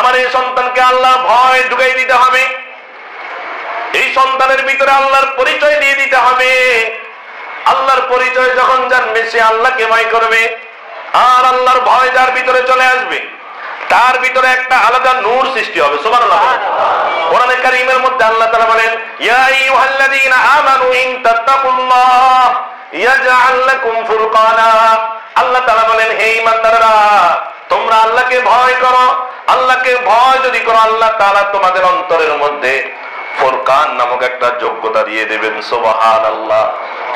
আমার এই সন্তানকে আল্লাহর ভয় ঢুকাই দিতে হবে, এই সন্তানের ভিতরে আল্লাহর পরিচয় দিয়ে দিতে হবে। আল্লাহর পরিচয় যখন জানবে সে আল্লাহকে ভয় করবে, আর আল্লাহর ভয় যার ভিতরে চলে আসবে তার ভিতরে একটা আলাদা নূর সৃষ্টি হবে। সুবহানাল্লাহ। কোরআনে কারীমের মধ্যে আল্লাহ তাআলা বলেন, ইয়া আইয়ুহাল্লাযীনা আমানু ইন তাত্তাকুল্লাহ ইয়াজআল লাকুম ফুরকানা। আল্লাহ তাআলা বলেন, হে ঈমানদাররা, তোমরা আল্লাহকে ভয় করো। আল্লাহকে ভয় যদি করো, আল্লাহ তাআলা তোমাদের অন্তরের মধ্যে ফুরকান নামক একটা যোগ্যতা দিয়ে দেবেন। সুবহানাল্লাহ।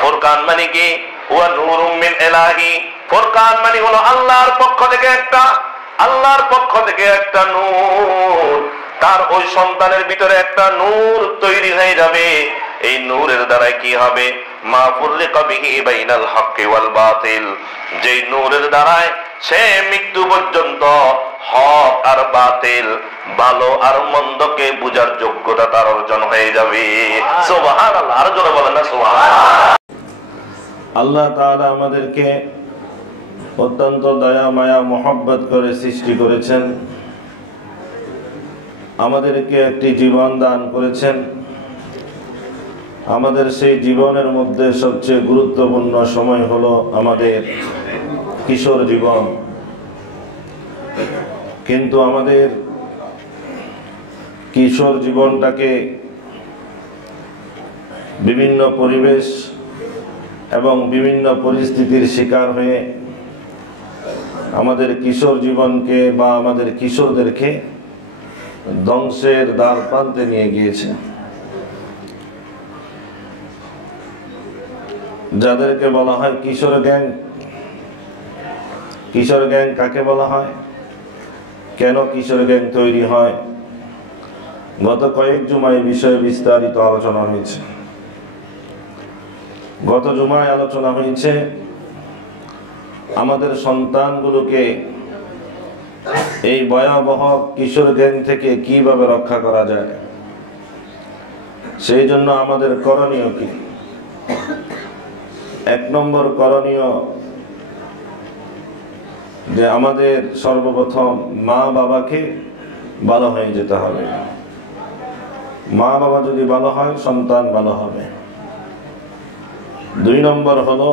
ফুরকান মানে কি? ওয়া নূরুম মিন ইলাহি। ফুরকান মানে হলো আল্লাহর পক্ষ থেকে একটা নূর। তার ওই সন্তানের ভিতরে একটা নূর তৈরি হয়ে যাবে। এই নূরের দ্বারা কি হবে? মা ফুররিকা বিহি বাইনাল হক্কি ওয়াল বাতিল। যেই নূরের দ্বারা সে মৃত্যু পর্যন্ত হক আর বাতিল, ভালো আর মন্দকে বুঝার যোগ্যতা তার অর্জন হয়ে যাবে। সুবহানাল্লাহ। আর জোরে বলেন না সুবহানাল্লাহ। আল্লাহ তাআলা আমাদেরকে অত্যন্ত দয়া মায়া মোহাব্বত করে সৃষ্টি করেছেন, আমাদেরকে একটি জীবন দান করেছেন। আমাদের সেই জীবনের মধ্যে সবচেয়ে গুরুত্বপূর্ণ সময় হলো আমাদের কিশোর জীবন। কিন্তু আমাদের কিশোর জীবনটাকে বিভিন্ন পরিবেশ এবং বিভিন্ন পরিস্থিতির শিকার হয়ে আমাদের কিশোর জীবনকে বা আমাদের কিশোরদেরকে ধ্বংসের দ্বার প্রান্তে নিয়ে গিয়েছে। যাদেরকে বলা হয় কিশোর গ্যাং। কিশোর গ্যাং কাকে বলা হয়? কেন কিশোর গ্যাং তৈরি হয়? গত কয়েক জুমায় বিষয়ে বিস্তারিত আলোচনা হয়েছে। গত জুমায় আলোচনা হয়েছে আমাদের সন্তানগুলোকে এই ভয়াবহ কিশোর গ্যাং থেকে কিভাবে রক্ষা করা যায়, সেই জন্য আমাদের করণীয় কি? এক নম্বর করণীয় যে আমাদের সর্বপ্রথম মা বাবাকে ভালো হয়ে যেতে হবে। মা বাবা যদি ভালো হয়, সন্তান ভালো হবে। দুই নম্বর হলো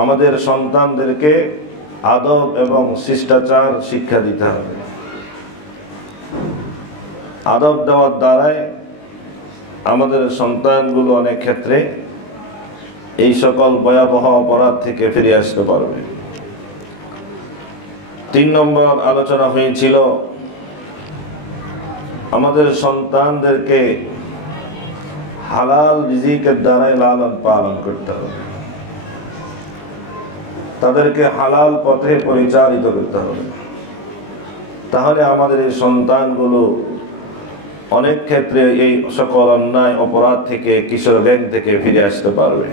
আমাদের সন্তানদেরকে আদব এবং শিষ্টাচার শিক্ষা দিতে হবে। আদব দেওয়ার দ্বারাই আমাদের সন্তানগুলো অনেক ক্ষেত্রে এই সকল ভয়াবহ অপরাধ থেকে ফিরে আসতে পারবে। তিন নম্বর আলোচনা হয়েছিল আমাদের সন্তানদেরকে হালাল রিজিকের দ্বারাই লালন পালন করতে হবে, তাদেরকে হালাল পথে পরিচালিত করতে হবে। তাহলে আমাদের এই সন্তানগুলো অনেক ক্ষেত্রে এই সকল অন্যায় অপরাধ থেকে, কিশোর গ্যাং থেকে ফিরে আসতে পারবে।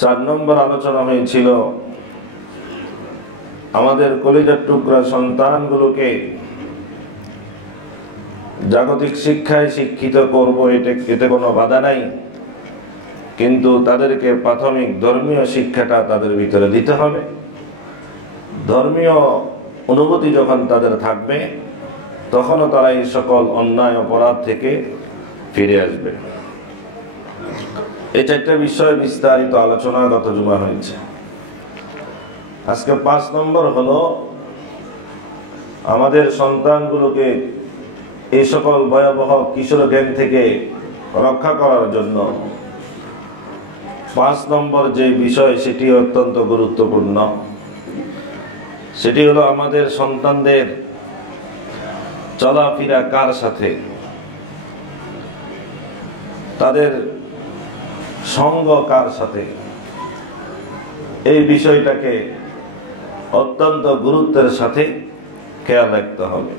চার নম্বর আলোচনা হয়েছিল আমাদের কলিজার টুকরা সন্তানগুলোকে জাগতিক শিক্ষায় শিক্ষিত করব, এতে কোনো বাধা নাই, কিন্তু তাদেরকে প্রাথমিক ধর্মীয় শিক্ষাটা তাদের ভিতরে দিতে হবে। ধর্মীয় অনুভূতি যখন তাদের থাকবে, তখনও তারা এই সকল অন্যায় অপরাধ থেকে ফিরে আসবে। এই চারটা বিষয়ে বিস্তারিত আলোচনা গত জুমা হয়েছে। আজকে 5 নম্বর হলো আমাদের সন্তানগুলোকে এই সকল ভয়াবহ কিশোর গ্যাং থেকে রক্ষা করার জন্য 5 নম্বর যে বিষয়, সেটি অত্যন্ত গুরুত্বপূর্ণ। সেটি হলো আমাদের সন্তানদের চলাফেরা কার সাথে, তাদের সঙ্গ কার সাথে, এই বিষয়টাকে অত্যন্ত গুরুত্বের সাথে খেয়াল রাখতে হবে।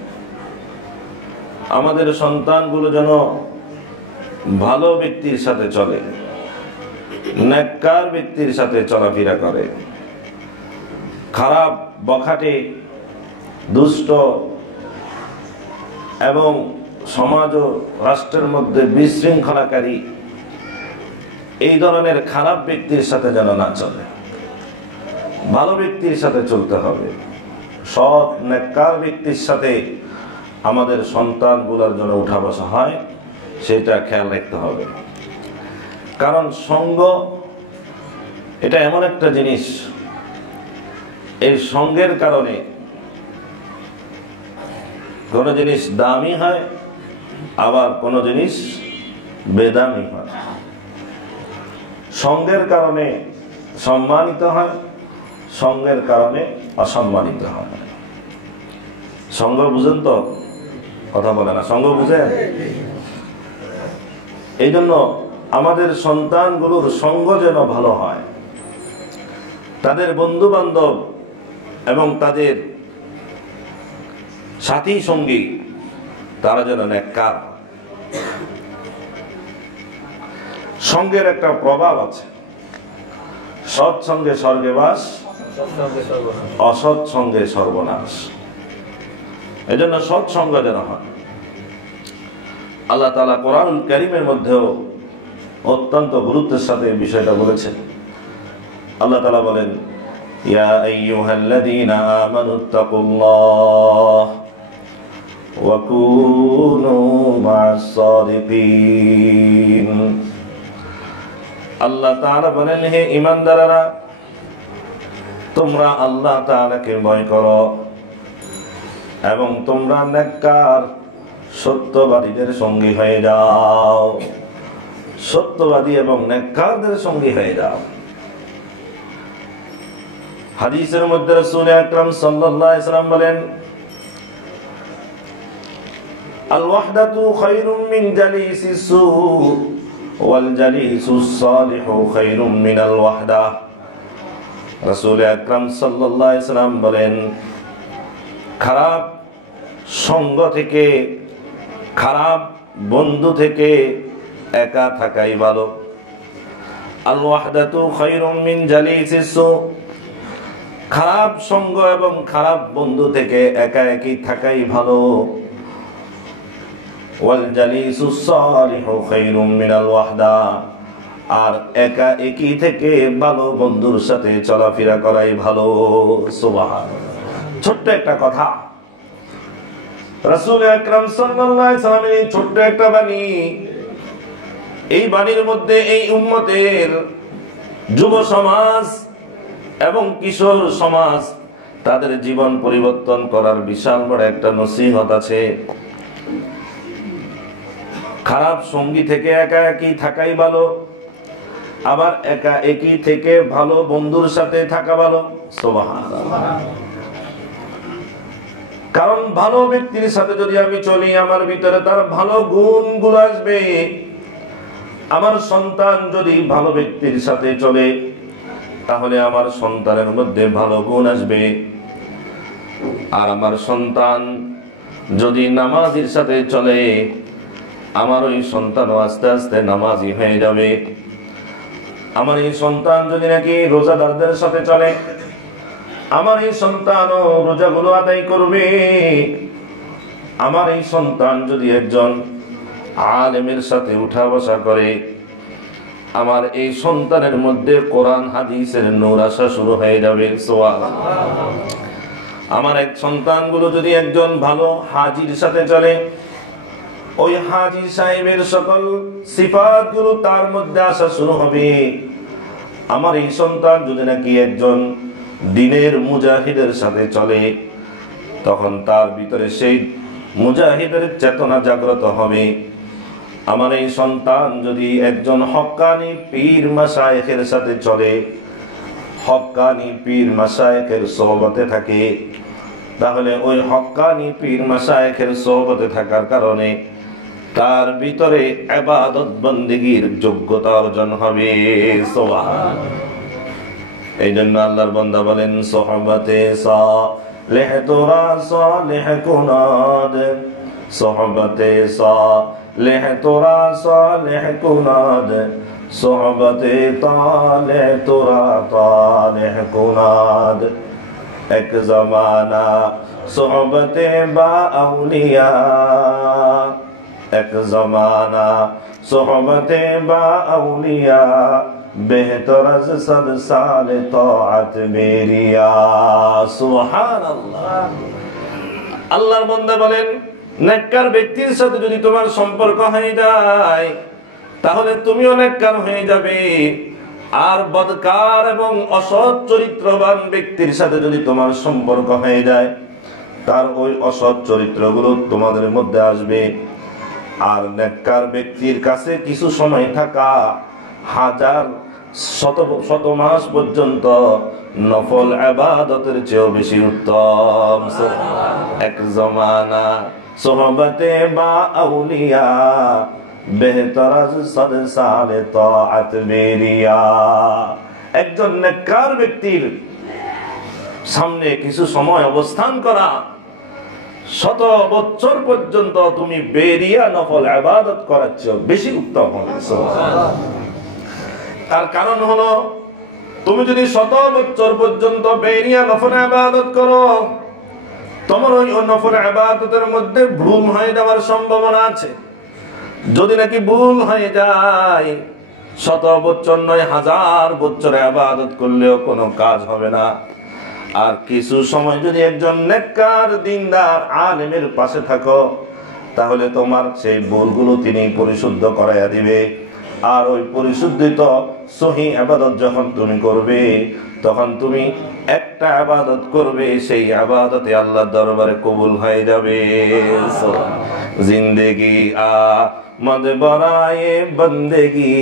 আমাদের সন্তানগুলো যেন ভালো ব্যক্তির সাথে চলে, নেককার ব্যক্তির সাথে চলাফেরা করে। খারাপ, বখাটে, দুষ্ট এবং সমাজ ও রাষ্ট্রের মধ্যে বিশৃঙ্খলাকারী এই ধরনের খারাপ ব্যক্তির সাথে যেন না চলে, ভালো ব্যক্তির সাথে চলতে হবে। সৎ নেককার ব্যক্তির সাথে আমাদের সন্তানগুলোর জন্য উঠা বসা হয়, সেটা খেয়াল রাখতে হবে। কারণ সঙ্গ এটা এমন একটা জিনিস, এই সঙ্গের কারণে কোনো জিনিস দামি হয়, আবার কোনো জিনিস বেদামি হয়। সঙ্গের কারণে সম্মানিত হয়, সঙ্গের কারণে অসম্মানিত হয়। সঙ্গ বুঝেন তো? কথা বলে না, সঙ্গ বুঝেন? এই জন্য আমাদের সন্তানগুলোর সঙ্গ যেন ভালো হয়, তাদের বন্ধু বান্ধব এবং তাদের সাথী সঙ্গী তারা যেন নেককার। সঙ্গের একটা প্রভাব আছে, সৎ সঙ্গে স্বর্গে বাস, অসৎ সঙ্গে সর্বনাশ। এজন্য সৎ সঙ্গ যেন হয়। আল্লাহ তাআলা কোরআনুল কারীমের মধ্যেও অত্যন্ত গুরুত্বের সাথে এই বিষয়টা বলেছেন। আল্লাহ তাআলা বলেন, ইয়া আইয়ুহাল্লাযীনা আমানুত্তাকুল্লাহ ওয়া কুনু মা'আস সাদিকিন। আল্লাহ তাআলা বলেন, হে ঈমানদাররা, তোমরা আল্লাহ তাআলাকে ভয় করো এবং তোমরা নেককার সত্যবাদীদের সঙ্গী হয়ে যাও। সত্যবাদী এবং নেককারদের সঙ্গী হয়ে যাও। হাদিসের মধ্যে রাসূল আকরাম সাল্লাল্লাহু আলাইহি ওয়াসাল্লাম বলেন, আল ওয়াহদাতু খায়রুম মিন জালিসিস সু ওয়াল জালিসুস সালিহু খায়রুম মিনাল ওয়াহদা। রাসূল আকরাম সাল্লাল্লাহু আলাইহি ওয়াসাল্লাম বলেন, খারাপ সঙ্গ থেকে, খারাপ বন্ধু থেকে একা থাকাই ভালো। আল ওয়াহদাতু খায়রুম মিন জালিসিস সু, খারাপ সঙ্গ এবং খারাপ বন্ধু থেকে একা একই থাকাই ভালো। ওয়াল জালিসুস সালিহু খায়রুম মিনাল ওয়াহদা, আর একা একই থেকে ভালো বন্ধুর সাথে চলাফেরা করাই ভালো। সুবহানাল্লাহ। ছোট্ট একটা কথা, রাসূল আকরাম সাল্লাল্লাহু আলাইহি ওয়াসাল্লামের ছোট্ট একটা বাণী, এই বাণীর মধ্যে এই উম্মতের যুব সমাজ এবং কিশোর সমাজ তাদের জীবন পরিবর্তন করার বিশাল বড় একটা নসিহত আছে। খারাপ সঙ্গী থেকে একা একই থাকাই ভালো, আবার একা একই থেকে ভালো বন্ধুর সাথে থাকা ভালো। সুবহানাল্লাহ। কারণ ভালো ব্যক্তির সাথে যদি আমি চলি, আমার ভিতরে তার ভালো গুণগুলো আসবে। আমার সন্তান যদি ভালো ব্যক্তির সাথে চলে, তাহলে আমার সন্তানের মধ্যে ভালো গুণ আসবে। আর আমার সন্তান যদি নামাজির সাথে চলে, আমার ওই সন্তানও আস্তে আস্তে নামাজি হয়ে যাবে। আমার এই সন্তান যদি নাকি রোজাদারদের সাথে চলে, আমার এই সন্তানও রোজাগুলো আদায় করবে। আমার এই সন্তান যদি একজন আলেমের সাথে উঠা বসা করে, আমার এই সন্তানের মধ্যে কোরআন হাদিসের নূর আসা শুরু হয়ে যাবে। সুবহানাল্লাহ। আমার এক সন্তানগুলো যদি একজন ভালো হাজির সাথে চলে, ওই হাজি সাহেবের সকল সিফাতগুলো তার মধ্যে আসা শুরু হবে। আমার এই সন্তান যদি নাকি একজন দ্বীনের মুজাহিদের সাথে চলে, তখন তার ভিতরে সেই মুজাহিদের চেতনা জাগ্রত হবে। আমার এই সন্তান যদি একজন হক্কানি পীর মাশায়েখের সাথে চলে, হক্কানি পীর মাশায়েখের সোহবতে থাকে, তাহলে ওই হক্কানি পীর মাশায়েখের সোহবতে থাকার কারণে তার ভিতরে ইবাদত বন্দেগীর যোগ্যতা অর্জন হবে। সুবহানাল্লাহ। এই জন্য আল্লাহর বান্দা বলেন, সোহবতে সালেহ তোরা সালেহ কুনাদ, সোহবতে সালেহ তোরা সালেহ কুনাদ, সোহবতে তালে তোরা তালেহ কুনাদ। এক জমানা সোহবতে বা আউলিয়া, এক জমানা সোহবতে বা আউলিয়া, बेहतर अज सद साल तौअत मेरिया सुबहानाल्लाह। আল্লাহর বান্দা বলেন নেককার ব্যক্তির সাথে যদি তোমার সম্পর্ক হয়ে যায় তাহলে তুমিও নেককার হয়ে যাবে। আর বদকার এবং অসৎ চরিত্রবান ব্যক্তির সাথে যদি তোমার সম্পর্ক হয়ে যায় তার ওই অসৎ চরিত্রগুলো তোমাদের মধ্যে আসবে। আর নেককার ব্যক্তির কাছে কিছু সময় থাকা হাজার শত মাস পর্যন্ত নফল ইবাদতের চেয়েও বেশি উত্তম। এক জমানা সোহবতে বা আউলিয়া বেহতর আজ সদ সালে তাআত মেরিয়া। একজন নেককার ব্যক্তির সামনে কিছু সময় অবস্থান করা 100 বছর পর্যন্ত তুমি বেরিয়া নফল ইবাদত করার চেয়ে বেশি উত্তম হবে। তার কারণ হলো তুমি যদি 100 বছর পর্যন্ত বেরিয়া নফল ইবাদত করো তোমার ওই নফল ইবাদতের মধ্যে ভুল হয়ে যাওয়ার সম্ভাবনা আছে। যদি নাকি ভুল হয়ে যায় 100 বছর নয় 1000 বছর ইবাদত করলেও কোনো কাজ হবে না। আর কিছু সময় যদি একজন নেককার দিনদার আলেমের পাশে থাকো তাহলে তোমার সেই ভুলগুলো তিনি পরিশুদ্ধ করাইয়া দিবে। আর ওই পরিশুদ্ধিত সহি ইবাদত যখন তুমি করবে তখন তুমি একটা ইবাদত করবে সেই ইবাদতে আল্লাহর দরবারে কবুল হয়ে যাবে। জিন্দেগি আমদ বরায়ে বন্দেগি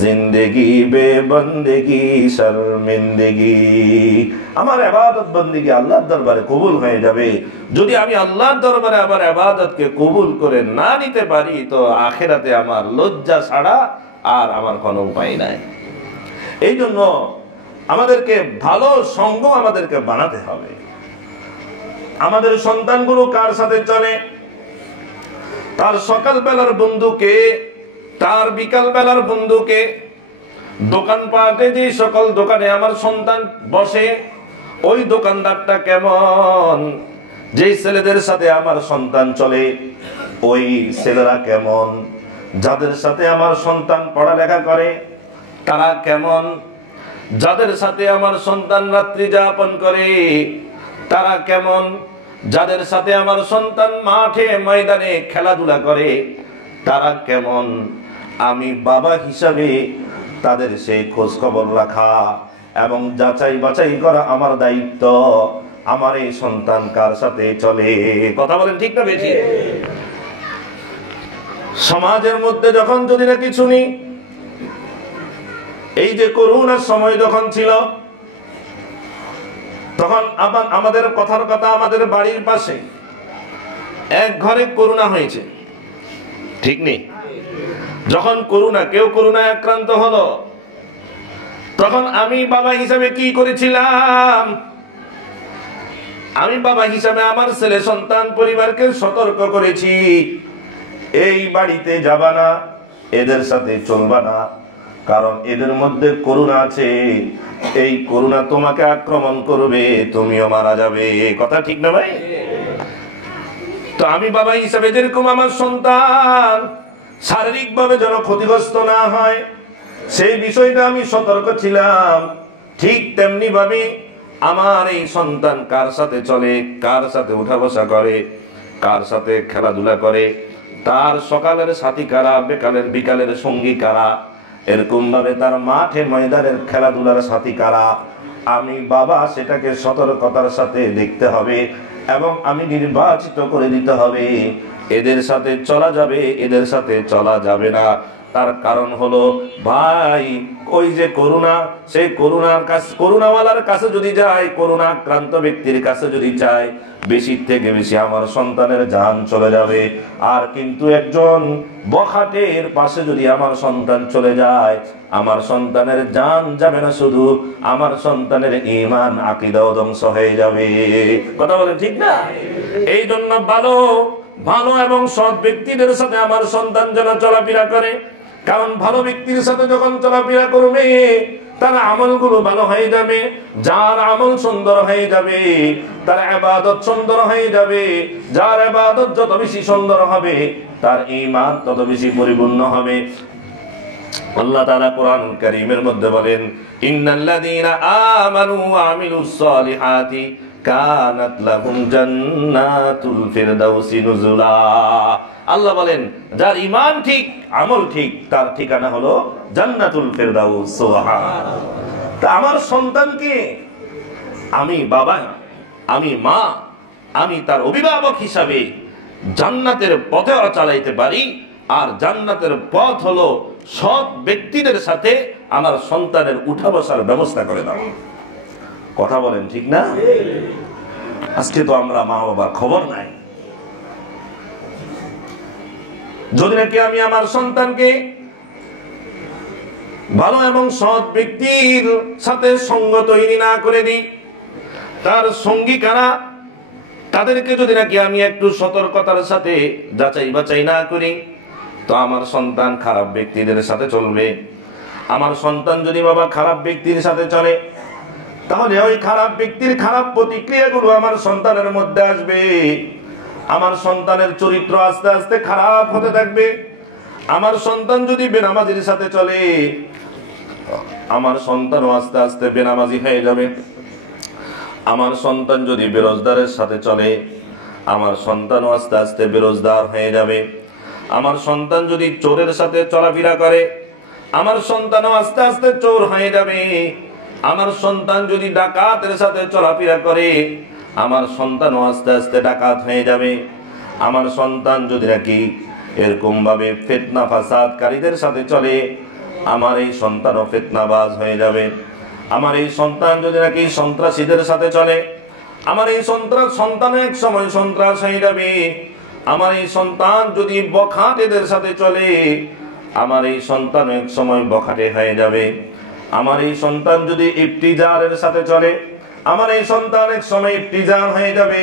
জিন্দেগি বে বন্দেগি শর্মিন্দগি। আমার ইবাদত বন্দেগি আল্লাহর দরবারে কবুল হয়ে যাবে। যদি আমি আল্লাহর দরবারে আবার ইবাদতকে কবুল করে না নিতে পারি তো আখিরাতে আমার লজ্জা ছাড়া আর আমার কোনো উপায় নাই। এই জন্য আমাদেরকে ভালো সঙ্গ আমাদেরকে বানাতে হবে। আমাদের সন্তানগুলো কার সাথে চলে? তার সকাল বেলার বন্ধুকে, তার বিকাল বেলার বন্ধুকে। দোকানপাটে যে সকল দোকানে আমার সন্তান বসে ওই দোকানদারটা কেমন, যেই ছেলেদের সাথে আমার সন্তান চলে ওই ছেলেরা কেমন, যাদের সাথে আমার সন্তান পড়ালেখা করে তারা কেমন, যাদের সাথে আমার সন্তান রাত্রি যাপন করে তারা কেমন, যাদের সাথে আমার সন্তান মাঠে ময়দানে খেলাধুলা করে তারা কেমন, আমি বাবা হিসাবে তাদের সেই খোঁজ খবর রাখা এবং যাচাই বাছাই করা আমার দায়িত্ব। আমার এই সন্তান কার সাথে চলে, কথা বলেন ঠিক না বেশি? সমাজের মধ্যে যখন যদি না কিছু নেই, এই যে করোনার সময় যখন ছিল তখন আমাদের কথার কথা আমাদের বাড়ির পাশে এক ঘরে করোনা হয়েছে, ঠিক নেই? যখন কেউ করোনায় আক্রান্ত হলো তখন আমি বাবা হিসাবে কি করেছিলাম? আমি বাবা হিসাবে আমার ছেলে সন্তান পরিবারকে সতর্ক করেছি, এই বাড়িতে যাবা না, এদের সাথে চলবা না, কারণ এদের মধ্যে করোনা আছে, এই করোনা তোমাকে আক্রমণ করবে, তুমিও মারা যাবে। কথা ঠিক না ভাই? তো আমি বাবা হিসাবে যেরকম আমার সন্তান শারীরিকভাবে যেন ক্ষতিগ্রস্ত না হয় সেই বিষয়টা আমি সতর্ক ছিলাম, ঠিক তেমনি ভাবে আমার এই সন্তান কার সাথে চলে, কার সাথে উঠা বসা করে, কার সাথে খেলাধুলা করে, তার সকালের সাথী কারা, বিকালের সঙ্গী কারা, এরকম ভাবে তার মাঠে ময়দানের খেলাধুলার সাথী কারা, আমি বাবা সেটাকে সতর্কতার সাথে দেখতে হবে এবং আমি নির্বাচিত করে দিতে হবে এদের সাথে চলা যাবে, এদের সাথে চলা যাবে না। তার কারণ হলো ভাই ওই যে করোনা, সেই করোনাওয়ালার কাছে যদি যায়, করোনা আক্রান্ত ব্যক্তির কাছে যদি যায়, বেশি থেকে বেশি আমার সন্তানের জান চলে যাবে। আর কিন্তু একজন বখাটের পাশে যদি আমার সন্তান চলে যায়, আমার সন্তানের জান যাবে না, শুধু আমার সন্তানের ঈমান আকীদাও ধ্বংস হয়ে যাবে। কথা বলেন ঠিক না? এই জন্য ভালো এবং সৎ ব্যক্তিদের সাথে আমার সন্তান যেন চলাফেরা করে, কারণ ভালো ব্যক্তির সাথে যখন চলাফেরা করবে তার আমলগুলো ভালো হয়ে যাবে, যার আমল সুন্দর হয়ে যাবে তার ইবাদত সুন্দর হয়ে যাবে, যার ইবাদত যত বেশি সুন্দর হবে তার ঈমান তত বেশি পরিপূর্ণ হবে। আল্লাহ তাআলা কোরআনুল কারীমের মধ্যে বলেন, ইন্নাল্লাযীনা আমানু ওয়া আমিলুস সালিহাতি কানাত লাহুম জান্নাতুল ফিরদাউসি নুজুলা। আল্লাহ বলেন, যার ঈমান ঠিক, আমল ঠিক, তার ঠিকানা হলো জান্নাতুল ফিরদাউস। সুবহানাল্লাহ। তা আমার সন্তানকে আমি বাবা, আমি মা, আমি তার অভিভাবক হিসাবে জান্নাতের পথে চালাইতে পারি। আর জান্নাতের পথ হলো সৎ ব্যক্তিদের সাথে আমার সন্তানের উঠা বসার ব্যবস্থা করে দাও। কথা বলেন ঠিক না? আজকে তো আমরা মা বাবার খবর নাই। যদি নাকি আমি আমার সন্তানকে ভালো এবং সৎ ব্যক্তির সাথে সঙ্গ তৈরি না করে দিই, তার সঙ্গী কারা তাদেরকে যদি নাকি আমি একটু সতর্কতার সাথে যাচাই বাছাই না করি, তো আমার সন্তান খারাপ ব্যক্তিদের সাথে চলবে। আমার সন্তান যদি বাবা খারাপ ব্যক্তির সাথে চলে, তাহলে ওই খারাপ ব্যক্তির খারাপ প্রতিক্রিয়াগুলো আমার সন্তানের মধ্যে আসবে। আমার সন্তানের চরিত্র আস্তে আস্তে খারাপ হতে থাকবে। আমার সন্তান যদি বেনামাজির সাথে চলে, আমার সন্তানও আস্তে আস্তে বেনামাজি হয়ে যাবে। আমার সন্তান যদি বেরোজগারের সাথে চলে, আমার সন্তানও আস্তে আস্তে বেরোজগার হয়ে যাবে। আমার সন্তান যদি চোরের সাথে চলাফেরা করে, আমার সন্তানও আস্তে আস্তে চোর হয়ে যাবে। আমার সন্তান যদি ডাকাতের সাথে চলাফেরা করে, আমার সন্তানও আস্তে আস্তে ডাকাত হয়ে যাবে। আমার সন্তান যদি নাকি এরকম ভাবে ফিতনা ফাসাদকারীদের সাথে চলে, আমার এই সন্তানও ফিতনাবাজ হয়ে যাবে। আমার এই সন্তান যদি নাকি সন্ত্রাসীদের সাথে চলে, আমার এই সন্তান এক সময় সন্ত্রাস হয়ে যাবে। আমার এই সন্তান যদি বখাটেদের সাথে চলে, আমার এই সন্তান এক সময় বখাটে হয়ে যাবে। আমার এই সন্তান যদি ইফতিজারের সাথে চলে, আমার এই সন্তান এক সময় ইফতিজার হয়ে যাবে।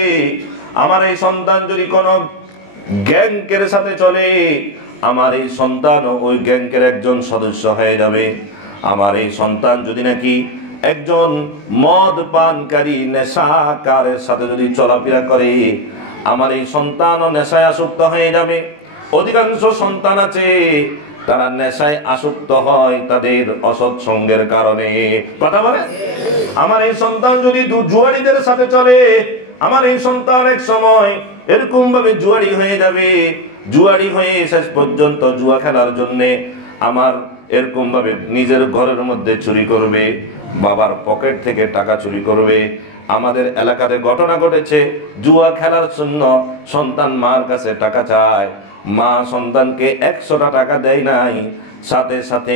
আমার এই সন্তান যদি কোনো গ্যাংকের সাথে চলে, আমার এই সন্তান ওই গ্যাংকের একজন সদস্য হয়ে যাবে। আমার এই সন্তান যদি নাকি একজন মদ পানকারী নেশাকারের সাথে যদি চলাফেরা করে, আমার এই সন্তানও নেশায় আসক্ত হয়ে যাবে। অধিকাংশ সন্তান আছে তারা নেশায় আসক্ত হয় তাদের অসৎ সঙ্গের কারণে। কথা বলে, আমার এই সন্তান যদি জুয়ারিদের সাথে চলে, আমার এই সন্তান এক সময় এরকম ভাবে জুয়ারি হয়ে যাবে। জুয়ারি হয়ে শেষ পর্যন্ত জুয়া খেলার জন্য আমার এরকম ভাবে নিজের ঘরের মধ্যে চুরি করবে, বাবার পকেট থেকে টাকা চুরি করবে। আমাদের এলাকাতে ঘটনা ঘটেছে, জুয়া খেলার জন্য সন্তান মার কাছে টাকা চায়, মা সন্তানকে 100টা টাকা দেয় নাই, সাথে সাথে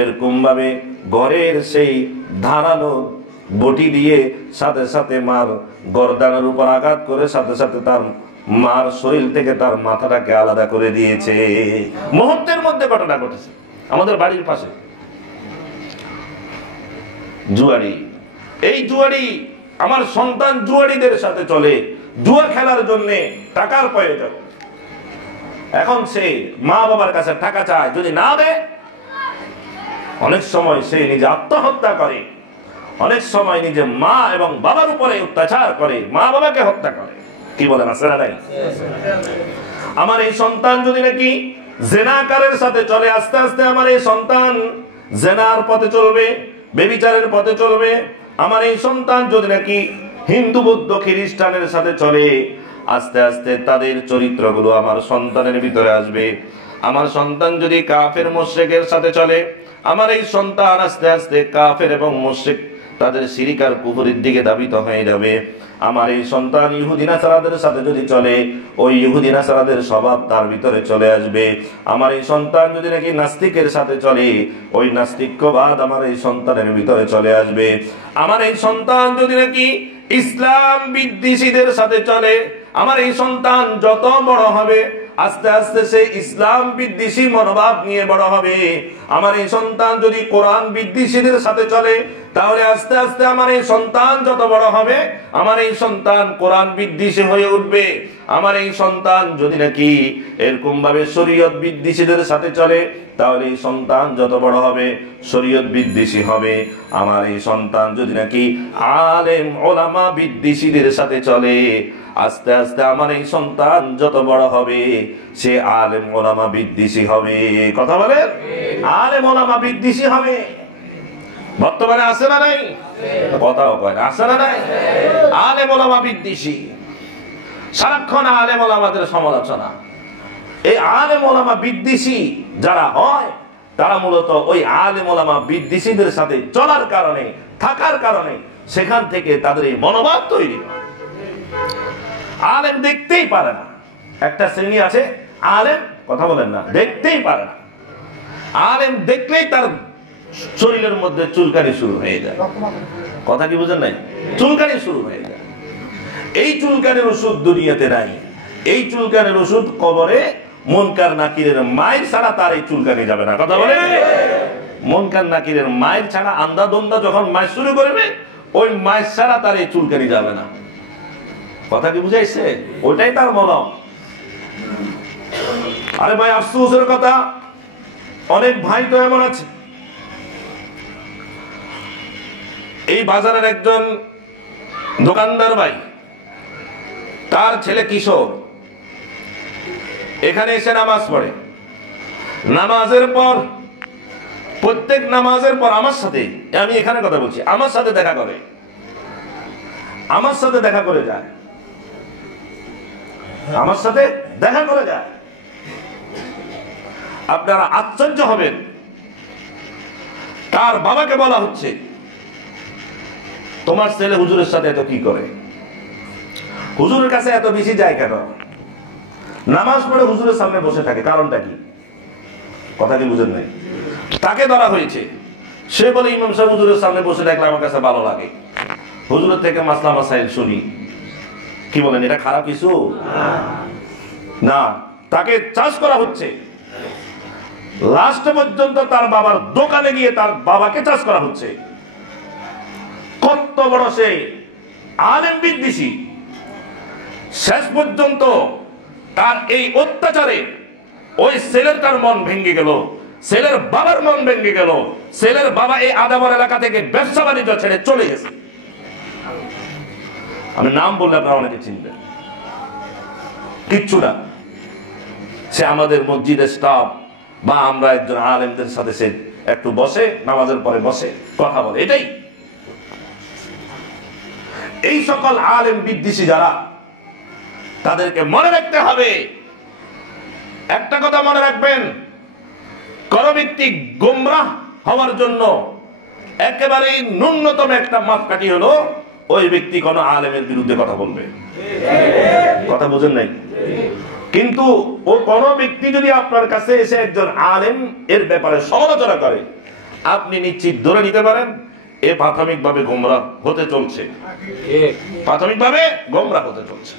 এরকম ভাবে ঘরের সেই ধারালো বটি দিয়ে সাথে সাথে মার গর্দানের উপর আঘাত করে সাথে সাথে তার মার শরীর থেকে তার মাথাটাকে আলাদা করে দিয়েছে। মুহূর্তের মধ্যে ঘটনা ঘটেছে আমাদের বাড়ির পাশে। জুয়ারি, এই জুয়ারি, আমার সন্তান জুয়ারিদের সাথে চলে, জুয়া খেলার জন্য টাকার প্রয়োজন। এখন সে মা বাবার কাছে টাকা চায়, যদি না দেয় অনেক সময় সে নিজে আত্মহত্যা করে, অনেক সময় নিজে মা এবং বাবার উপরে অত্যাচার করে, মা বাবাকে হত্যা করে। কি বলেন আসলে নাই? আমার এই সন্তান যদি নাকি জেনাকারের সাথে চলে, আস্তে আস্তে আমার এই সন্তান জেনার পথে চলবে, বেবিচারের পথে চলবে। আমার এই সন্তান যদি নাকি হিন্দু বৌদ্ধ খ্রিস্টানের সাথে চলে, আস্তে আস্তে তাদের চরিত্রগুলো আমার সন্তানের ভিতরে আসবে। আমার সন্তান যদি কাফের মুশরিকের সাথে চলে, আমার এই সন্তান আস্তে আস্তে কাফের এবং মুশরিক তাদের শিরক আর কুফরের দিকে ধাবিত হয়ে যাবে। আমার এই সন্তান ইহুদি নাসারাদের সাথে যদি চলে, ওই ইহুদি নাসারাদের স্বভাব তার ভিতরে চলে আসবে। আমার এই সন্তান যদি নাকি নাস্তিকের সাথে চলে, ওই নাস্তিক্যবাদ আমার এই সন্তানের ভিতরে চলে আসবে। আমার এই সন্তান যদি নাকি ইসলাম বিদ্বেষীদের সাথে চলে, আমার এই সন্তান যত বড় হবে আস্তে আস্তে সে ইসলাম বিদ্বেষী মনোভাব নিয়ে বড় হবে। আমার এই সন্তান যদি কোরআন বিদ্বেষীদের সাথে চলে, তাহলে আস্তে আস্তে আমার এই সন্তান যত বড় হবে আমার এই সন্তান কোরআন বিদ্বেষী হয়ে উঠবে। আমার এই সন্তান যদি নাকি এরকম ভাবে শরীয়ত বিদ্বেষীদের সাথে চলে, তাহলে এই সন্তান যত বড় হবে শরীয়ত বিদ্বেষী হবে। আমার এই সন্তান যদি নাকি আলেম ওলামা বিদ্বেষীদের সাথে চলে, আস্তে আস্তে আমার এই সন্তান যত বড় হবে সে আলেম ওলামা বিদ্বেষী হবে। কথা বলেন, আলেম ওলামা বিদ্বেষী হবে। বর্তমানে আছে না নাই? কথাও কয় আছে না নাই? আলেম ওলামা বিদ্বেষী, সারাক্ষণ আলেম ওলামাদের সমালোচনা। এই আলেম ওলামা বিদ্বেষী যারা হয় তারা মূলত ওই আলেম ওলামা বিদ্বেষীদের সাথে চলার কারণে, থাকার কারণে সেখান থেকে তাদের এই মনোভাব তৈরি। আলেম দেখতেই পারে না, একটা শ্রেণী আছে আলেম, কথা বলেন না, দেখতেই পারে না। আলেম দেখলেই তার শরীরের মধ্যে চুলকানি শুরু হয়ে যায়। কথা কি বুঝেন নাই? চুলকানি শুরু হয়ে যায়। এই চুলকানির ওষুধ দুনিয়াতে নাই। এই চুলকানির ওষুধ কবরে মুনকার নাকিরের মায়ের ছাড়া তার এই চুলকানি যাবে না। কথা বলে, মুনকার নাকিরের মায়ের ছাড়া আন্দা দন্দা যখন মায়ের শুরু করবে ওই মায়ের ছাড়া তার এই চুলকানি যাবে না। কথা কি বুঝাইছে? ওইটাই তার মলম। আরে ভাই আফসোসের কথা, অনেক ভাই তো এমন আছে, এই বাজারের একজন দোকানদার ভাই, তার ছেলে কিশোর এখানে এসে নামাজ পড়ে। নামাজের পর, প্রত্যেক নামাজের পর আমার সাথে, আমি এখানে কথা বলছি, আমার সাথে দেখা করে, আমার সাথে দেখা করে যায়, আমার সাথে দেখা করে যায়। আপনারা আশ্চর্য হবেন, তার বাবাকে বলা হচ্ছে তোমার ছেলে হুজুরের সাথে এত কি করে, হুজুরের কাছে এত বেশি যায় কেন, নামাজ পড়ে হুজুরের সামনে বসে থাকে, কারণটা কি? কথা কি বুঝেন নাই? তাকে ধরা হয়েছে, সে বলে ইমাম সাহেব হুজুরের সামনে বসে থাকলে আমার কাছে ভালো লাগে, হুজুরের থেকে মাসলা মাসাইল শুনি। কি বলেন, এটা খারাপ কিছু না? তাকে চার্জ করা হচ্ছে, লাস্ট পর্যন্ত তার বাবার দোকানে গিয়ে তার বাবাকে চার্জ করা হচ্ছে। কত বড় সে আলেম বিদ্বেষী! শেষ পর্যন্ত তার এই অত্যাচারে ওই ছেলের তার মন ভেঙে গেল, ছেলের বাবার মন ভেঙে গেল। ছেলের বাবা এই আদাবর এলাকা থেকে ব্যবসা বাণিজ্য ছেড়ে চলে গেছে। আমি নাম বললে আপনারা অনেকে চিনবেন। কিচ্ছু না, সে আমাদের মসজিদের স্টাফ বা আমরা একজন আলেমদের সাথে সে একটু বসে, নামাজের পরে বসে কথা বলে, এটাই। এই সকল আলেম বিদ্বেষী যারা, তাদেরকে মনে রাখতে হবে, একটা কথা মনে রাখবেন, কোন ব্যক্তি গোমরাহ হওয়ার জন্য একেবারেই ন্যূনতম একটা মাপকাঠি হলো ওই ব্যক্তি কোন আলেমের বিরুদ্ধে কথা বলবে। কথা বুঝেন নাই? কিন্তু ও কোন ব্যক্তি যদি আপনার কাছে এসে একজন আলেম এর ব্যাপারে সমালোচনা করে, আপনি নিশ্চিত ধরে নিতে পারেন এ প্রাথমিকভাবে গোমরাহ হতে চলছে, প্রাথমিকভাবে গোমরাহ হতে চলছে।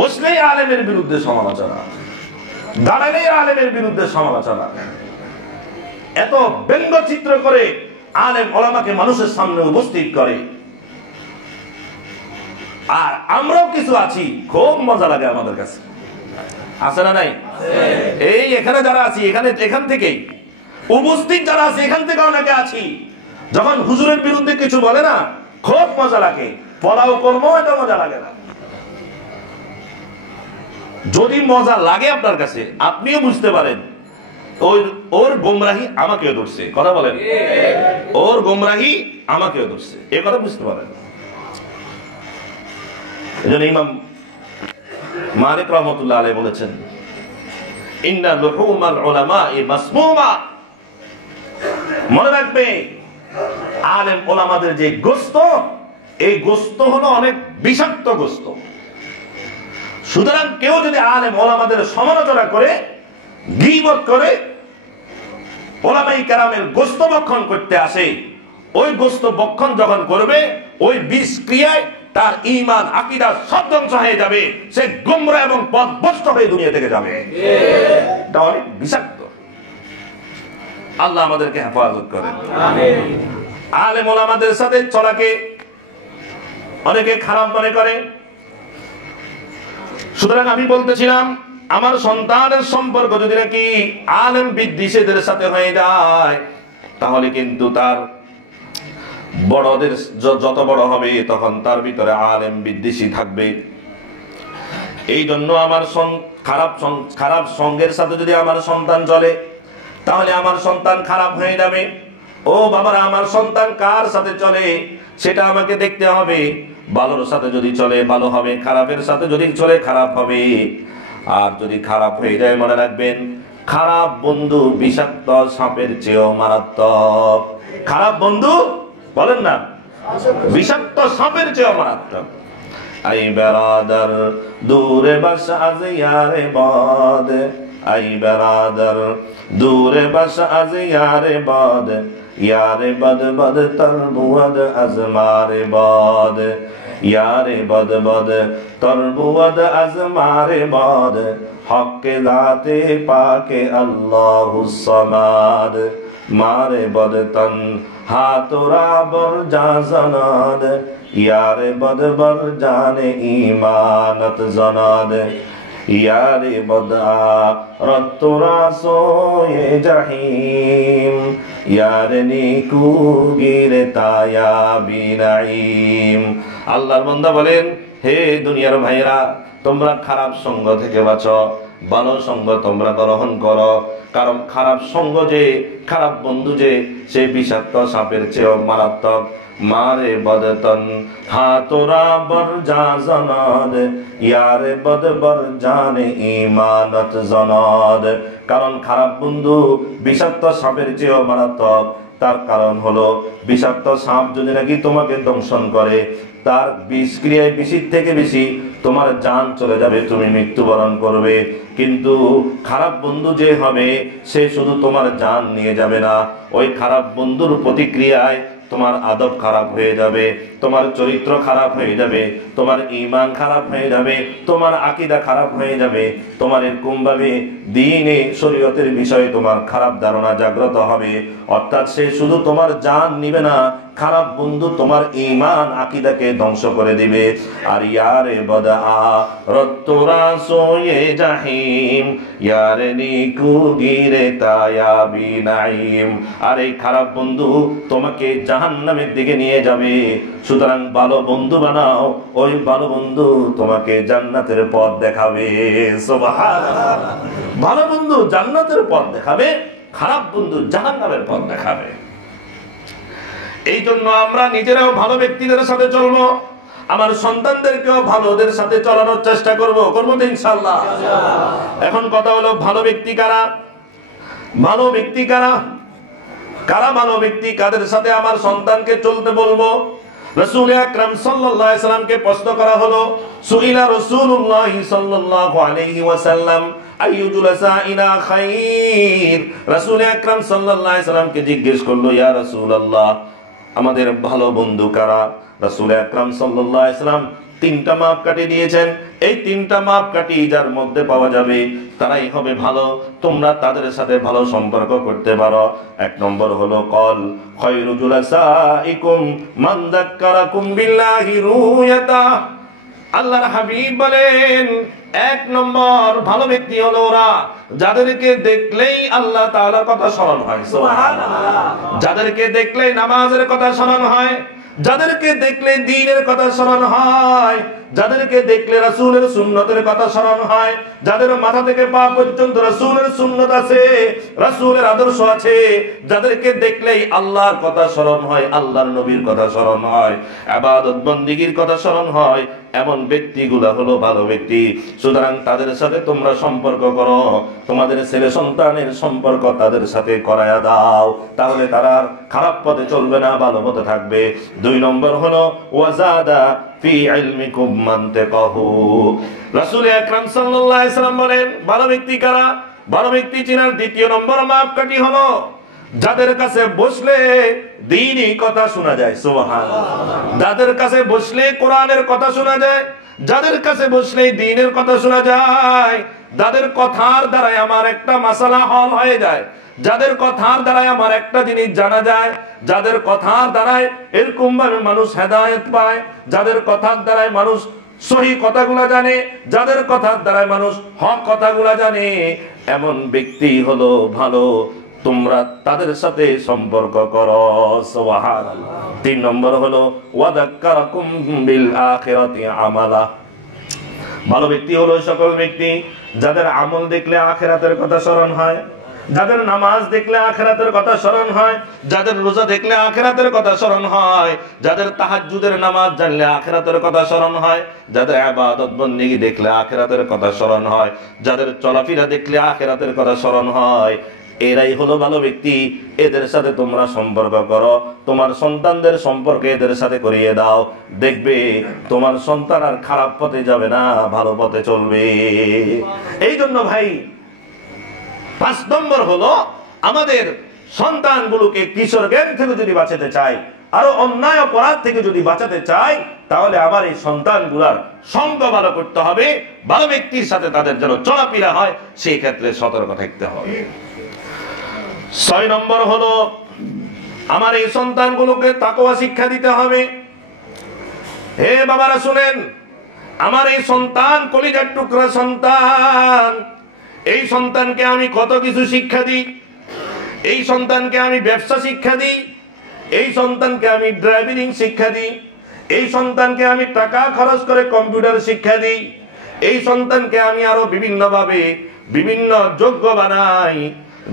বসলেই আলেমের বিরুদ্ধে সমালোচনা, দাঁড়ালেই আলেমের বিরুদ্ধে সমালোচনা, এত ব্যঙ্গচিত্র করে আলেম ওলামাকে মানুষের সামনে উপস্থিত করে। আর আমরাও কিছু আছি, খুব মজা লাগে আমাদের কাছে, আছে না নাই? এই এখানে যারা আছি, এখান থেকেই উপস্থিত যারা আছে, এখান থেকে অনেকে আছি, যখন হুজুরের বিরুদ্ধে কিছু বলে না, খুব মজা লাগে। পলাও কর্ম এটা মজা লাগে না। যদি মজা লাগে আপনার কাছে, আপনিও বুঝতে পারেন ওর গোমরাহি আমাকেও ধরছে। কথা বলেন, ওর গোমরাহি আমাকেও ধরছে, এ কথা বুঝতে পারেন। এজন্য ইমাম মালিক রহমাতুল্লাহ আলাইহি বলেছেন, ইন্না লুহুমাল উলামা'i মাসমুমা। মনে রাখবে, আলেম ওলামাদের যে গোশত, এই গোশত হলো অনেক বিষাক্ত গোশত। সুতরাং কেউ যদি আলেম ওলামাদের সমালোচনা করে, গীবত করে, ওলামায়ে কেরামের গোশত ভক্ষণ করতে আসে, ওই গোশত ভক্ষণ যখন করবে, ওই বিষ ক্রিয়ায় তার ঈমান আকীদা সব ধ্বংস হয়ে যাবে, সে গোমরা এবং পথভ্রষ্ট হয়ে দুনিয়া থেকে যাবে। এটা অনেক বিষাক্ত। আল্লাহ আমাদেরকে হেফাজত করেন। আমিন। আলেম ওলামাদের সাথে চলাকে অনেকে খারাপ মনে করে। সুতরাং আমি বলতেছিলাম, আমার সন্তানের সম্পর্ক যদি নাকি আলেম বিদ্বেষীদের সাথে হয়ে যায়, তাহলে কিন্তু তার বড়দের যত বড় হবে তখন তার ভিতরে আলেম বিদ্বেষী থাকবে। এই জন্য আমার খারাপ সঙ্গের সাথে যদি আমার সন্তান চলে তাহলে আমার সন্তান খারাপ হয়ে যাবে। ও বাবারা, আমার সন্তান কার সাথে চলে সেটা আমাকে দেখতে হবে। ভালোর সাথে যদি চলে ভালো হবে, খারাপের সাথে যদি চলে খারাপ হবে। আর যদি খারাপ হয়ে যায় মনে রাখবেন, খারাপ বন্ধু বিষাক্ত সাপের চেয়েও মারাত্মক। খারাপ বন্ধু বলেন না, বিষাক্ত সাপের চেয়েও মারাত্মক। আই বেরাদার দূরে বাস আজ ইয়ারে বাদ, আই বেরাদার দূরে বাস আজ ইয়ারে বাদ, ইয়ারে বদ বদ তরবুদ আজমারে বাদ, ইয়ারে বদ বদ তরবুদ আজমারে বাদ, হক্কে দাতে পাকে আল্লাহুস সামাদ, মারে বদ তন হাতুরা বর জানাদ, ইয়ারে বদ বর জানে ঈমানত জানাদ, ইয়ারে বদ রত্তুরা সোয়ে জাহিম, ইয়ারে নিকু গিরে তায়া বিনাইম। আল্লাহর বান্দা বলেন, হে দুনিয়ার ভাইরা, তোমরা খারাপ সঙ্গ থেকে বাঁচো, ভালো সঙ্গ তোমরা গ্রহণ করো। কারণ খারাপ সঙ্গ যে, খারাপ বন্ধু যে, সে বিষাক্ত সাপের চেয়েও মারাত্মক। মারে বদতন হাতোরা বর জানাদ, ইয়ারে বদ বর জানে ঈমানত জানাদ। কারণ খারাপ বন্ধু বিষাক্ত সাপের চেয়েও মারাত্মক। তার কারণ হলো, বিষাক্ত সাপ যদি নাকি তোমাকে দংশন করে, তার বিষক্রিয়ায় বেশি থেকে বেশি তোমার জান চলে যাবে, তুমি মৃত্যুবরণ করবে। কিন্তু খারাপ বন্ধু যে হবে, সে শুধু তোমার জান নিয়ে যাবে না, ওই খারাপ বন্ধুর প্রতিক্রিয়ায় তোমার আদব খারাপ হয়ে যাবে, তোমার চরিত্র খারাপ হয়ে যাবে, তোমার ঈমান খারাপ হয়ে যাবে, তোমার আকীদা খারাপ হয়ে যাবে। তোমার এরকম ভাবে দ্বীনে শরীয়তের বিষয়ে তোমার খারাপ ধারণা জাগ্রত হবে। অর্থাৎ সে শুধু তোমার জান নিবে না, খারাপ বন্ধু তোমার ঈমান আকীদাকে ধ্বংস করে দিবে। আর ইয়ারে বদআ রত্তুরা সোয়ে জাহিম, ইয়ারে নিকু গিরে তায়া বিনাইম। আর এই খারাপ বন্ধু তোমাকে জাহান্নামের দিকে নিয়ে যাবে। সুতরাং ভালো বন্ধু বানাও, ওই ভালো বন্ধু তোমাকে জান্নাতের পথ দেখাবে। সুবহানাল্লাহ। ভালো বন্ধু জান্নাতের পথ দেখাবে, খারাপ বন্ধু জাহান্নামের পথ দেখাবে। এই জন্য আমরা নিজেরাও ভালো ব্যক্তিদের সাথে চলবো, আমার সন্তানদেরকেও ভালোদের সাথে চলানোর চেষ্টা করবো তো ইনশাআল্লাহ। এখন কথা হলো, ভালো ব্যক্তি কারা? ভালো ব্যক্তি কারা? কারা ভালো ব্যক্তি? কাদের সাথে আমার সন্তানকে চলতে বলবো? রাসূল আকরাম সাল্লাল্লাহু আলাইহি সাল্লামকে প্রশ্ন করা হলো, সুইলা রাসূলুল্লাহ সাল্লাল্লাহু আলাইহি ওয়াসাল্লাম আইয়ু জুলাসাইনা খাইর। রাসূল আকরাম সাল্লাল্লাহু আলাইহি সাল্লামকে জিজ্ঞেস করলো, ইয়া রাসূলুল্লাহ, আমাদের ভালো বন্ধু কারা? রাসূল আকরাম সাল্লাল্লাহু আলাইহি সাল্লাম তিনটা মাপকাঠি দিয়েছেন। এই তিনটা মাপকাঠি যার মধ্যে পাওয়া যাবে তারাই হবে ভালো, তোমরা তাদের সাথে ভালো সম্পর্ক করতে পারো। এক নম্বর হলো, কল খায়রু জুলাসাইকুম মান যাক্কারাকুম বিল্লাহি রুয়াতা। আল্লাহর হাবিব বলেন, এক নম্বর ভালো ব্যক্তি হলো ওরা যাদেরকে দেখলেই আল্লাহ তাআলার কথা স্মরণ হয়। সুবহানাল্লাহ। যাদেরকে দেখলেই নামাজের কথা স্মরণ হয়, যাদেরকে দেখলে দ্বীনের কথা স্মরণ হয়, যাদেরকে দেখলে রাসূলের সুন্নতের কথা স্মরণ হয়, যাদের মাথা থেকে পা পর্যন্ত রাসূলের সুন্নত আছে, রাসূলের আদর্শ আছে, যাদেরকে দেখলেই আল্লাহর কথা স্মরণ হয়, আল্লাহর নবীর কথা স্মরণ হয়, ইবাদত বন্দেগীর কথা স্মরণ হয়, এমন ব্যক্তিগুলা হলো ভালো ব্যক্তি। সুতরাং তাদের সাথে তোমরা সম্পর্ক করো, তোমাদের ছেলে সন্তানের সম্পর্ক তাদের সাথে করায়া দাও, তাহলে তারা খারাপ পথে চলবে না, ভালো পথে থাকবে। দুই নম্বর হলো, ওয়াজাদা ফি ইলমিকুম মানতাকাহু। রাসূল আকরাম সাল্লাল্লাহু আলাইহি সাল্লাম বলেন, ভালো ব্যক্তি কারা? ভালো ব্যক্তি চিনার দ্বিতীয় নম্বর মাপকাঠি হলো, যাদের কাছে বসলে দ্বীনি কথা শোনা যায়। সুবহানাল্লাহ। যাদের কাছে বসলে কোরআনের কথা শোনা যায়, যাদের কাছে বসলে দ্বীনের কথা শোনা যায়, যাদের কথার দ্বারা আমার একটা মাসালা হল হয়ে যায়, যাদের কথার দ্বারা আমার একটা জিনিস জানা যায়, যাদের কথার দ্বারাই এরকম ভাবে মানুষ হেদায়েত পায়, যাদের কথার দ্বারাই মানুষ সহি কথাগুলা জানে, যাদের কথার দ্বারাই মানুষ হক কথাগুলা জানে, এমন ব্যক্তি হলো ভালো। তোমরা তাদের সাথে সম্পর্ক করো। সুবহানাল্লাহ। 3 নম্বর হলো ওয়াদাক্কারাকুম বিল আখিরাতি আমালা। ভালো ব্যক্তি হলো সকল ব্যক্তি যাদের আমল দেখলে আখিরাতের কথা স্মরণ হয়, যাদের নামাজ দেখলে আখিরাতের কথা স্মরণ হয়, যাদের রোজা দেখলে আখিরাতের কথা স্মরণ হয়, যাদের তাহাজ্জুদের নামাজ জানলে আখিরাতের কথা স্মরণ হয়, যাদের ইবাদত বন্দেগী দেখলে আখিরাতের কথা স্মরণ হয়, যাদের চলাফেরা দেখলে আখিরাতের কথা স্মরণ হয়, এরাই হলো ভালো ব্যক্তি। এদের সাথে তোমরা সম্পর্ক করো, তোমার সন্তানদের সম্পর্কে এদের সাথে করিয়ে দাও, দেখবে তোমার সন্তান আর খারাপ পথে যাবে না, ভালো পথে চলবে। এই জন্য ভাই 5 নম্বর হলো আমাদের সন্তানগুলোকে কিশোর জ্ঞান থেকে যদি বাঁচাতে চাই, আরো অন্যায় অপরাধ থেকে যদি বাঁচাতে চাই, তাহলে আবার এই সন্তানগুলার সঙ্গ ভালো করতে হবে, ভালো ব্যক্তির সাথে তাদের যেন চলাফেরা হয়, সেই ক্ষেত্রে সতর্ক থাকতে হবে। 6 নম্বর হলো আমার এই সন্তানগুলোকে তাকওয়া শিক্ষা দিতে হবে। হে বাবারা শুনেন, আমার এই সন্তান কলিজার টুকরা সন্তান, এই সন্তানকে আমি কত কিছু শিক্ষা দিই, এই সন্তানকে আমি ব্যবসা শিক্ষা দিই, এই সন্তানকে আমি ড্রাইভিং শিক্ষা দিই, এই সন্তানকে আমি টাকা খরচ করে কম্পিউটার শিক্ষা দিই, এই সন্তানকে আমি আরো বিভিন্নভাবে বিভিন্ন যোগ্য বানাই,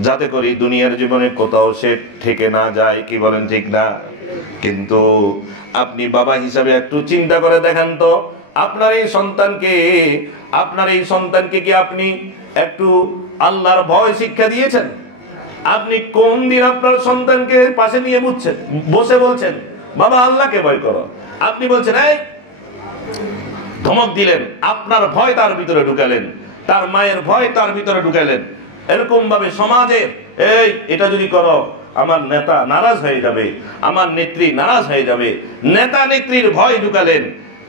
যাতে করে দুনিয়ার জীবনে কোথাও সে ঠেকে না যায়। কি বলেন, ঠিক না? কিন্তু আপনি বাবা হিসাবে একটু চিন্তা করে দেখেন তো, আপনার এই সন্তানকে কি আপনি একটু আল্লাহর ভয় শিক্ষা দিয়েছেন? আপনি কোন দিন আপনার সন্তানকে পাশে নিয়ে বসে বলছেন বাবা আল্লাহকে ভয় করো? আপনি বলছেন এই ধমক দিলেন, আপনার ভয় তার ভিতরে ঢুকালেন, তার মায়ের ভয় তার ভিতরে ঢুকালেন। এরকম ভাবে সমাজে এই এটা যদি করো আমার নেতা নারাজ হয়ে যাবে, আমার নেত্রী নারাজ হয়ে যাবে, নেতা নেত্রীর ভয় ঢুকালেন,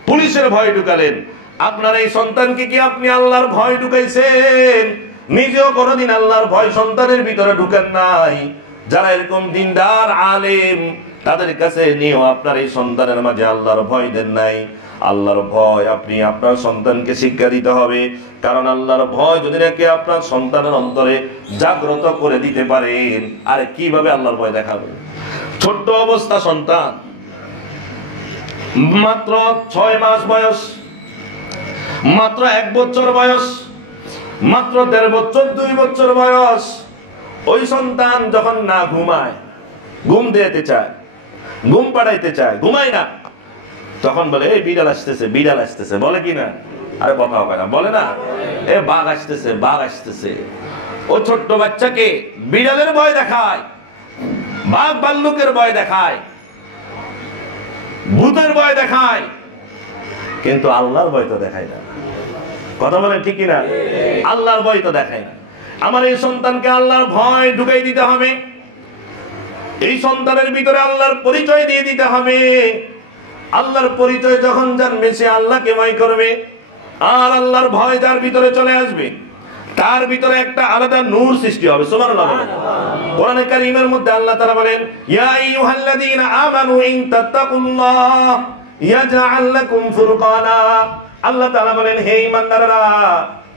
পুলিশের ভয় ঢুকালেন। আপনার এই সন্তানকে কি আপনি আল্লাহর ভয় ঢুকাইছেন? নিজেও কোনোদিন আল্লাহর ভয় সন্তানের ভিতরে ঢুকেন নাই। যারা এরকম দিনদার আলেম, তাদের কাছে নিয়েও আপনার এই সন্তানের মাঝে আল্লাহর ভয় দেন নাই। আল্লাহর ভয় আপনি আপনার সন্তানকে শিক্ষা দিতে হবে, কারণ আল্লাহর ভয় যদি নাকি আপনার সন্তানের অন্তরে জাগ্রত করে দিতে পারেন, আরে কিভাবে আল্লাহর ভয় দেখাবেন? ছোট্ট অবস্থা সন্তান, মাত্র 6 মাস বয়স, মাত্র 1 বছর বয়স, মাত্র 1.5 বছর 2 বছর বয়স, ওই সন্তান যখন না ঘুমায়, ঘুম দিতে চায়, ঘুম পাড়াইতে চায়, ঘুমায় না, তখন বলে এই বিড়াল আসতেছে, বিড়াল আসতেছে, বলে কি না? আরে কথা হবে না, বলে না এ বাঘ আসতেছে, বাঘ আসতেছে। ও ছোট্ট বাচ্চাকে বিড়ালের ভয় দেখায়, বাঘ ভাল্লুকের ভয় দেখায়, ভূতের ভয় দেখায়, কিন্তু আল্লাহর ভয় তো দেখায় না। কথা বলেন ঠিক কিনা? আল্লাহর ভয় তো দেখায় না। আমার এই সন্তানকে আল্লাহর ভয় ঢুকাই দিতে হবে, এই সন্তানের ভিতরে আল্লাহর পরিচয় দিয়ে দিতে হবে। আল্লাহর পরিচয় যখন জানবে, সে আল্লাহকে ভয় করবে, আর আল্লাহর ভয় যার ভিতরে চলে আসবে, তার ভিতরে একটা আলাদা নূর সৃষ্টি হবে। সুবহানাল্লাহ। কোরআনে কারীমের মধ্যে আল্লাহ তাআলা বলেন, ইয়া আইয়ুহাল্লাযীনা আমানু ইন তাত্তাকুল্লাহ ইয়াজআল লাকুম ফুরকানা। আল্লাহ তাআলা বলেন, হে ঈমানদাররা,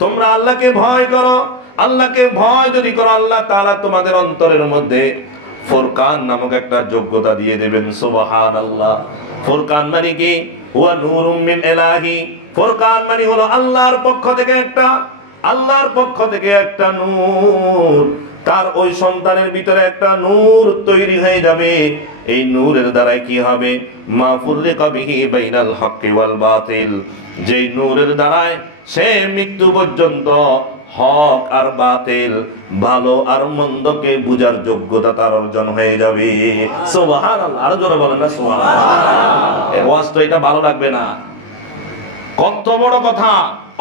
তোমরা আল্লাহকে ভয় করো। আল্লাহকে ভয় যদি করো, আল্লাহ তাআলা তোমাদের অন্তরের মধ্যে ফুরকান নামক একটা যোগ্যতা দিয়ে দেবেন। সুবহানাল্লাহ। ফুরকান মানে কি? ওয়া নূরুম মিন ইলাহি। ফুরকান মানে হলো আল্লাহর পক্ষ থেকে একটা নূর। তার ওই সন্তানের ভিতরে একটা নূর তৈরি হয়ে যাবে। এই নূরের দ্বারাই কি হবে? মা ফুররিকা বিহি বাইনাল হক্কি ওয়াল বাতিল। যেই নূরের দ্বারাই সে মৃত্যু পর্যন্ত হক আর বাতিল, ভালো আর মন্দকে বুঝার যোগ্যতা তার অর্জন হয়ে যাবে। সুবহানাল্লাহ। আরো জোরে বলেন না সুবহানাল্লাহ। এই ওয়াজ তো এটা ভালো লাগবে না। কত বড় কথা!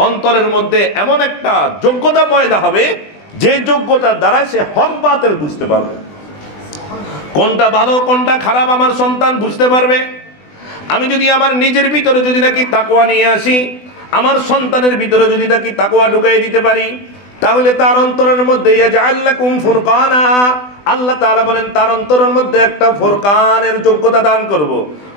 অন্তরের মধ্যে এমন একটা যোগ্যতা পয়দা হবে, যে যোগ্যতার দ্বারা সে হক বাতিল বুঝতে পারবে, কোনটা ভালো কোনটা খারাপ আমার সন্তান বুঝতে পারবে। আমি যদি আমার নিজের ভিতরে যদি নাকি তাকওয়া নিয়ে আসি, আমার সন্তানের ভিতরে যদি নাকি তাকওয়া ঢুকাই দিতে পারি, তাহলে তার অন্তরের মধ্যে ইয়াজআল লাকুম ফুরকানা, আল্লাহ তাআলা বলেন তার অন্তরের মধ্যে একটা ফুরকানের যোগ্যতা দান করব।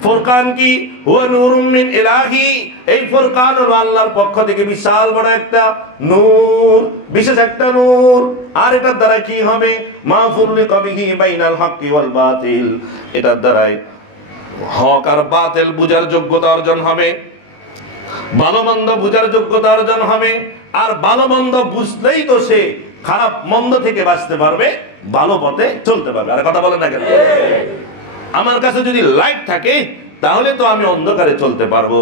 ফুরকান কি? হুয়া নূরুম মিন ইলাহি। এই ফুরকান হলো আল্লাহর পক্ষ থেকে বিশাল বড় একটা নূর, বিশেষ একটা নূর। আর এটার দ্বারা কি হবে? মা ফুররিকা বিহি বাইনাল হাক্কি ওয়াল বাতিল। এটার দ্বারাই হক আর বাতিল বুঝার যোগ্যতা অর্জন হবে, ভালো মন্দ বুঝার যোগ্যতা অর্জন হবে। আর ভালো মন্দ বুঝলেই তো সে খারাপ মন্দ থেকে বাঁচতে পারবে, ভালো পথে চলতে পারবে। আর কথা বলেন না কেন? আমার কাছে যদি লাইট থাকে তাহলে তো আমি অন্ধকারে চলতে পারবো।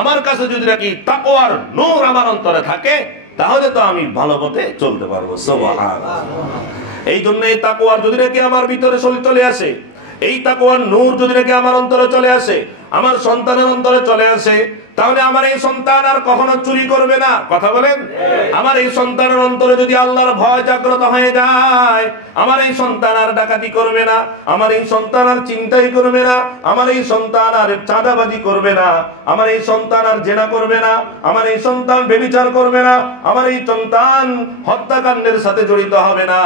আমার কাছে যদি নাকি তাকওয়ার নূর আমার অন্তরে থাকে তাহলে তো আমি ভালো পথে চলতে পারবো। সুবহানাল্লাহ। এই জন্য এই তাকওয়ার যদি নাকি আমার ভিতরে চলে আসে, এই তাকওয়ার নূর যদি নাকি আমার অন্তরে চলে আসে, আমার সন্তানের অন্তরে চলে আসে, তাহলে আমার এই সন্তান আর কখনো চুরি করবে না। কথা বলেন। আমার এই সন্তানের অন্তরে যদি আল্লাহর ভয় জাগ্রত হয়ে যায়, আমার এই সন্তান আর ডাকাতি করবে না, আমার এই সন্তান আর চিন্তাই করবে না, আমার এই সন্তান আর চাঁদাবাজি করবে না, আমার এই সন্তান আর জেনা করবে না, আমার এই সন্তান ব্যভিচার করবে না, আমার এই সন্তান হত্যাকাণ্ডের সাথে জড়িত হবে না,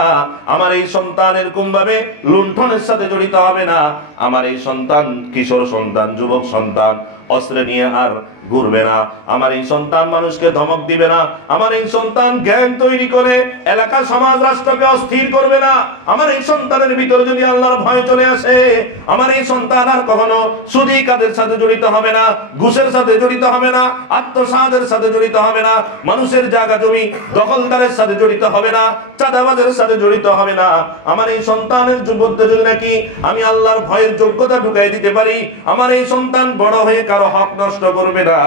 আমার এই সন্তান এরকম ভাবে লুণ্ঠনের সাথে জড়িত হবে না, আমার এই সন্তান কিশোর সন্তান, যুবক সন্তান অস্ত্র নিয়ে আর ঘুরবে না, আমার এই সন্তান মানুষকে ধমক দিবে না, আমার এই সন্তান জ্ঞান তৈরি করে এলাকা সমাজ রাষ্ট্রকে অস্থির করবে না, আমার এই সন্তানের ভিতরে যদি আল্লাহর ভয় চলে আসে, আমার এই সন্তান আর কখনো সুদী কাদের সাথে জড়িত হবে না, ঘুষের সাথে জড়িত হবে না, আত্মসাদের সাথে জড়িত হবে না, মানুষের জায়গা জমি দখলদারের সাথে জড়িত হবে না, চাঁদাবাজের সাথে জড়িত হবে না। আমার এই সন্তানের যুবকদের যদি নাকি আমি আল্লাহর ভয়ের যোগ্যতা ঢুকাই দিতে পারি, আমার এই সন্তান বড় হয়ে কারো হক নষ্ট করবে না,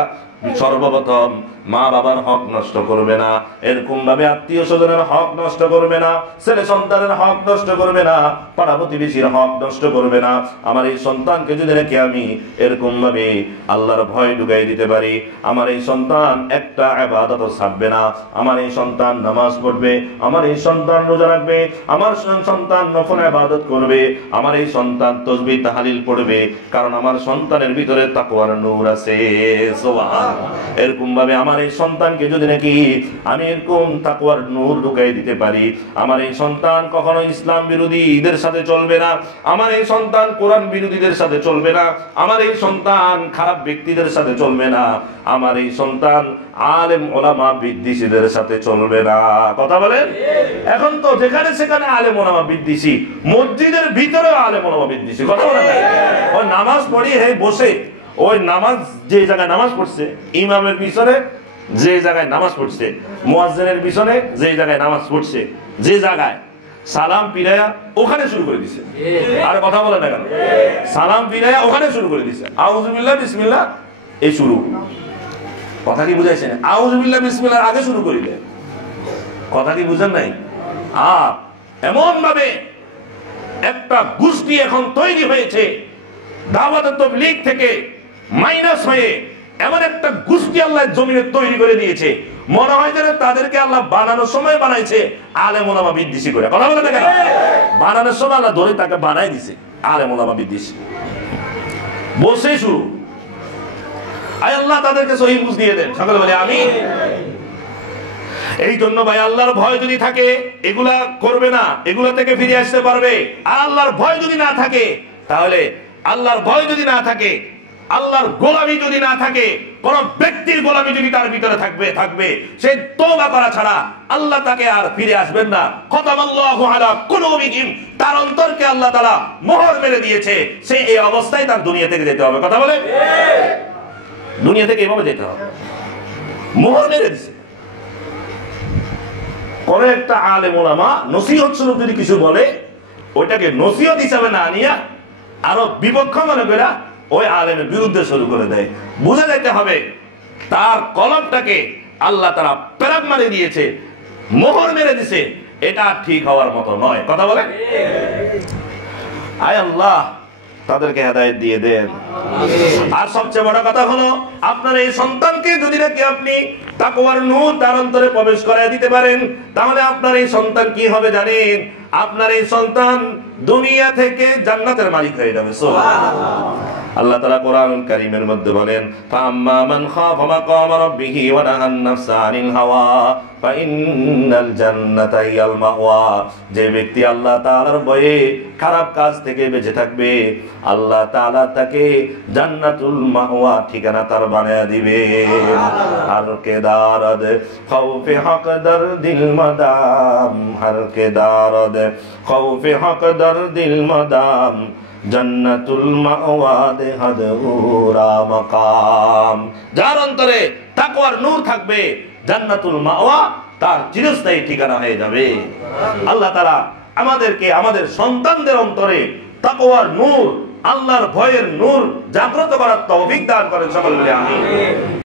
সর্বপ্রথম মা বাবার হক নষ্ট করবে না, এরকম ভাবে আত্মীয় স্বজনের হক নষ্ট করবে না, ছেলে সন্তানের হক নষ্ট করবে না, পাড়া প্রতিবেশীর হক নষ্ট করবে না। আমার এই সন্তানকে যদি নাকি আমি এরকম ভাবে আল্লাহর ভয় ঢুকাই দিতে পারি, আমার এই সন্তান একটা ইবাদত ছাড়বে না, আমার এই সন্তান নামাজ পড়বে, আমার এই সন্তান রোজা রাখবে, আমার সন্তান নফল ইবাদত করবে, আমার এই সন্তান তাসবিহ তাহলিল পড়বে, কারণ আমার সন্তানের ভিতরে তাকওয়ার নূর আছে। সুবহানাল্লাহ। এরকম ভাবে আমার এই সন্তানকে যদি নাকি আমি এরকম তাকওয়ার নূর ঢুকাই দিতে পারি, আমার এই সন্তান কখনো ইসলাম বিরোধীদের সাথে চলবে না, আমার এই সন্তান কোরআন বিরোধীদের সাথে চলবে না, আমার এই সন্তান খারাপ ব্যক্তিদের সাথে চলবে না, আমার এই সন্তান আলেম ওলামা বিদ্বেষীদের সাথে চলবে না। কথা বলেন। এখন তো যেখানে সেখানে আলেম ওলামা বিদ্বেষী, মসজিদের ভিতরে আলেম ওলামা বিদ্বেষী। কথা বলেন। ও নামাজ পড়ি হে বসে, ওই নামাজ যে জায়গায় নামাজ পড়ছে, ইমামের পিছনে যে জায়গায় নামাজ পড়ছে, মুয়াজ্জিনের পিছনে যে জায়গায় নামাজ পড়ছে, যে জায়গায় সালাম ফিরায়া ওখানে শুরু করে দিছে। আর কথা বলে না কেন? সালাম ফিরায়া ওখানে শুরু করে দিছে। আউযুবিল্লাহ বিসমিল্লাহ এই শুরু। কথা কি বুঝাইছেন? আউযুবিল্লাহ বিসমিল্লাহ আগে শুরু করিলে। কথা কি বুঝেন নাই? আর এমন ভাবে একটা গোষ্ঠী এখন তৈরি হয়েছে, দাওয়াত তাবলীগ থেকে মাইনাস হয়ে এমন একটা গোষ্ঠী আল্লাহ জমিনে তৈরি করে দিয়েছে, মনে হয় যেন তাদেরকে আল্লাহ বানানোর সময় বানাইছে আলেম ওলামা বিদ্বেষী করে। কথা বলে না কেন? বানানোর সময় আল্লাহ ধরে তাকে বানাই দিছে আলেম ওলামা বিদ্বেষী। বসে শুরু। আয় আল্লাহ তাদেরকে সহিহ বুঝ দিয়ে দেন। সকলে বলে আমিন। এই জন্য ভাই আল্লাহর ভয় যদি থাকে এগুলা করবে না, এগুলা থেকে ফিরে আসতে পারবে। আর আল্লাহর ভয় যদি না থাকে, তাহলে আল্লাহর ভয় যদি না থাকে, আল্লাহর গোলামি যদি না থাকে, কোন ব্যক্তির গোলামি যদি তার ভিতরে থাকবে সে তওবা করা ছাড়া আল্লাহ তাকে আর ফিরে আসবেন না। খতামাল্লাহু আলা কুলুবিহিম, তার অন্তরকে আল্লাহ তাআলা মোহর মেরে দিয়েছে, সে এই অবস্থায় তার দুনিয়া থেকে যেতে হবে। কথা বলে দুনিয়া থেকে এভাবে যেতে হবে, মোহর মেরে দিয়েছে। কোন একটা আলেম ওলামা নসিহত স্বরূপ যদি কিছু বলে, ওইটাকে নসিহত হিসাবে না নিয়ে আরো বিপক্ষ মনে করে ওই আলেমের বিরুদ্ধে শুরু করে দেয়। বুঝে যেতে হবে তার কলমটাকে আল্লাহ তাআলা পেরাক মারে দিয়েছে, মোহর মেরে দিয়েছে, এটা ঠিক হওয়ার মতো নয়। কথা বলে আয় আল্লাহ তাদেরকে হেদায়েত দিয়ে দেন। আর সবচেয়ে বড় কথা হলো আপনার এই সন্তানকে যদি নাকি আপনি তাকওয়ার নূর তার অন্তরে প্রবেশ করায় দিতে পারেন, তাহলে আপনার এই সন্তান কি হবে জানেন? আপনার এই সন্তান দুনিয়া থেকে জান্নাতের মালিক হয়ে যাবে। সুবহানাল্লাহ। আল্লাহ তাআলা কোরআনুল কারীমের মধ্যে বলেন, ফাআম্মা মান খাফা মাকামা রাব্বিহি ওয়া নাহান নাফসা আনিল হাওয়া ফাইন্নাল জান্নাতা হিয়াল মাওয়া। যে ব্যক্তি আল্লাহ তাআলার ভয়ে খারাপ কাজ থেকে বেঁচে থাকবে, আল্লাহ তাআলা তাকে জান্নাতুল মাওয়া ঠিকানা তার বানায়া দিবে। হর কে দারদ খৌফে হক দরদিল মাদাম, হর কে দারদ খৌফে হক দরদিল মাদাম, জান্নাতুল মাওয়া দেহদুরা মাকাম। যার অন্তরে তাকওয়ার নূর থাকবে, জান্নাতুল মাওয়া তার চিরস্থায়ী ঠিকানা হয়ে যাবে। আল্লাহ তাআলা আমাদেরকে আমাদের সন্তানদের অন্তরে তাকওয়ার নূর, আল্লাহর ভয়ের নূর জাগ্রত করার তৌফিক দান করেন। সকলে বলি আমিন।